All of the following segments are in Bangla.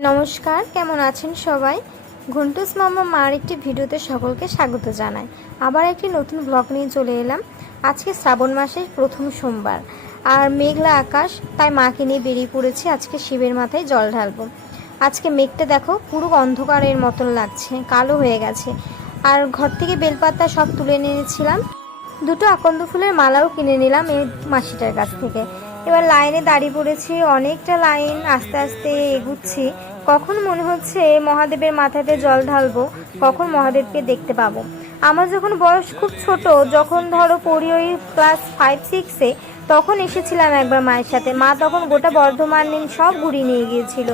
নমস্কার, কেমন আছেন সবাই? ঘন্টুস মামা মার একটি ভিডিওতে সকলকে স্বাগত জানাই। আবার একটি নতুন ব্লগ নিয়ে চলে এলাম। আজকে শ্রাবণ মাসের প্রথম সোমবার আর মেঘলা আকাশ, তাই মাকে নিয়ে বেরিয়ে পড়েছি আজকে শিবের মাথায় জল ঢালবো। আজকে মেঘটা দেখো পুরো অন্ধকারের মতন লাগছে, কালো হয়ে গেছে। আর ঘর থেকে বেলপাতা সব তুলে নিয়েছিলাম, দুটো আকন্দ ফুলের মালাও কিনে নিলাম এই মাসিটার কাছ থেকে। এবার লাইনে দাঁড়িয়ে পড়েছি, অনেকটা লাইন, আস্তে আস্তে এগুচ্ছি। কখন মনে হচ্ছে মহাদেবের মাথাতে জল ঢালবো, কখন মহাদেবকে দেখতে পাবো। আমার যখন বয়স খুব ছোট, যখন ধরো পড়ি ওই ক্লাস 5-6-এ, তখন এসেছিলাম একবার মায়ের সাথে। মা তখন গোটা বর্ধমান সব ঘুরিয়ে নিয়ে গিয়েছিল।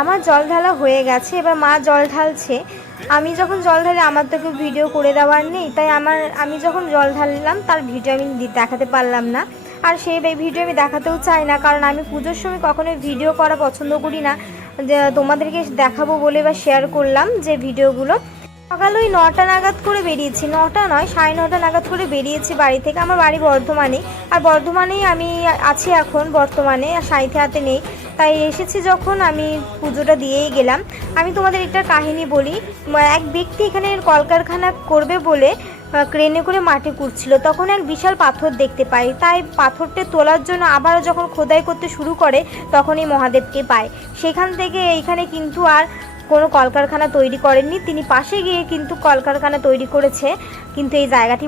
আমার জল ঢালা হয়ে গেছে, এবার মা জল ঢালছে। আমি যখন জল ঢালি আমার তো কেউ ভিডিও করে দেওয়ার নেই, তাই আমি যখন জল ঢাললাম তার ভিডিও আমি দেখাতে পারলাম না। আর সেই ভিডিও আমি দেখাতেও চাই না, কারণ আমি পুজোর সময় কখনোই ভিডিও করা পছন্দ করি না। যে তোমাদেরকে দেখাবো বলে বা শেয়ার করলাম যে ভিডিওগুলো। সকাল ওই 9টা নাগাদ করে বেরিয়েছি, 9টা নয় 9:30 নাগাদ করে বেরিয়েছি বাড়ি থেকে। আমার বাড়ি বর্ধমানে, আর বর্ধমানেই আমি আছি এখন বর্তমানে, আর সাঁইথিয়াতে নেই। তাই এসেছি যখন আমি পুজোটা দিয়েই গেলাম। আমি তোমাদের একটা কাহিনী বলি। এক ব্যক্তি এখানে কলকারখানা করবে বলে ক্রেনে করে মাটি কুড়ছিল, তখন এক বিশাল পাথর দেখতে পাই। তাই পাথরটা তোলার জন্য আবার যখন খোদাই করতে শুরু করে, তখনই মহাদেবকে পায়। সেখান থেকে এইখানে কিন্তু আর কোনো কলকারখানা তৈরি করেননি, তিনি পাশে গিয়ে কিন্তু কলকারখানা তৈরি করেছে। কিন্তু এই জায়গাটি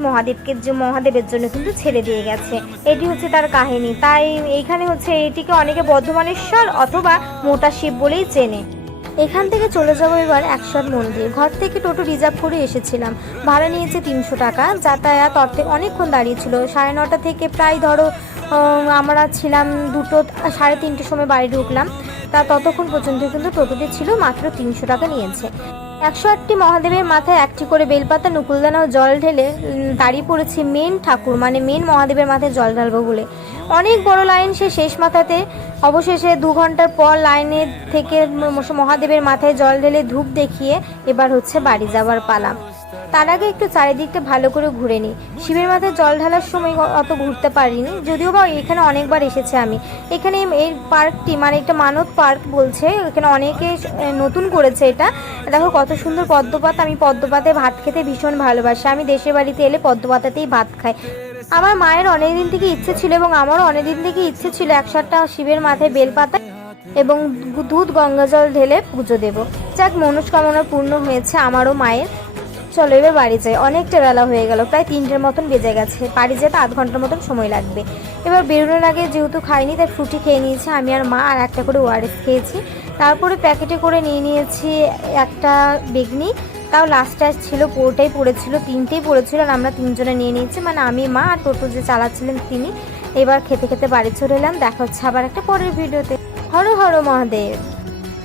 মহাদেবের জন্য কিন্তু ছেড়ে দিয়ে গেছে। এটি হচ্ছে তার কাহিনী। তাই এইখানে হচ্ছে এটিকে অনেকে বর্ধমানেশ্বর অথবা মোটা শিব বলেই চেনে। এখান থেকে চলে যাবো এবার একশর মন্দির। ঘর থেকে টোটো রিজার্ভ করে এসেছিলাম, ভাড়া নিয়েছে 300 টাকা। যাতায়াত অর্ধেক অনেকক্ষণ দাঁড়িয়েছিল, 9:30 থেকে প্রায় ধরো আমরা ছিলাম 2টো 3:30 সময় বাড়ি ঢুকলাম। ততক্ষণ পর্যন্ত কিন্তু টোটোতে ছিল, মাত্র 300 টাকা নিয়েছে। 108টি মহাদেবের মাথায় একটি করে বেলপাতা, নুকুলদানা ও জল ঢেলে দাঁড়িয়ে পড়েছি মেন ঠাকুর মানে মেন মহাদেবের মাথায় জল ঢালবো বলে। অনেক বড় লাইন, সে শেষ মাথাতে। অবশেষে 2 ঘন্টার পর লাইনে থেকে মহাদেবের মাথায় জল ঢেলে ধূপ দেখিয়ে এবার হচ্ছে বাড়ি যাওয়ার পালা। তার আগে একটু চারিদিকটা ভালো করে ঘুরে নিই। শিবের মাথায় জল ঢালার সময় অত ঘুরতে পারিনি, যদিও বা এখানে অনেকবার এসেছে আমি। এখানে এই পার্কটি মানে একটা মানত পার্ক বলছে, এখানে অনেকে নতুন করেছে এটা। দেখো কত সুন্দর পদ্মপাতা। আমি পদ্মপাতে ভাত খেতে ভীষণ ভালোবাসি। আমি দেশের বাড়িতে এলে পদ্মপাতাতেই ভাত খাই। আমার মায়ের অনেকদিন থেকে ইচ্ছে ছিল এবং আমারও অনেকদিন থেকে ইচ্ছে ছিল 107টা শিবের মাথায় বেলপাতা এবং দুধ গঙ্গা জল ঢেলে পুজো দেব। যাক, মনস্কামনা পূর্ণ হয়েছে আমারও মায়ের। চলো এবার বাড়ি যাই, অনেকটা বেলা হয়ে গেল, প্রায় 3টের মতন বেজে গেছে। বাড়ি যেতে আধ ঘন্টার মতন সময় লাগবে। এবার বেরোনোর আগে যেহেতু খাইনি, তাই ফ্রুটি খেয়ে নিয়েছি আমি আর মা, আর একটা করে ওআরএস খেয়েছি। তারপরে প্যাকেটে করে নিয়ে নিয়েছি একটা বেগনি, তাও লাস্টে ছিল পুরোটাই পড়েছিল, 3টেই পড়েছিল, আর আমরা 3জনে নিয়ে নিয়েছি, মানে আমি, মা আর টোটো যে চালাচ্ছিলেন তিনি। এবার খেতে খেতে বাড়ি চলে এলাম। দেখা হচ্ছে আবার একটা পরের ভিডিওতে। হর হর মহাদেব।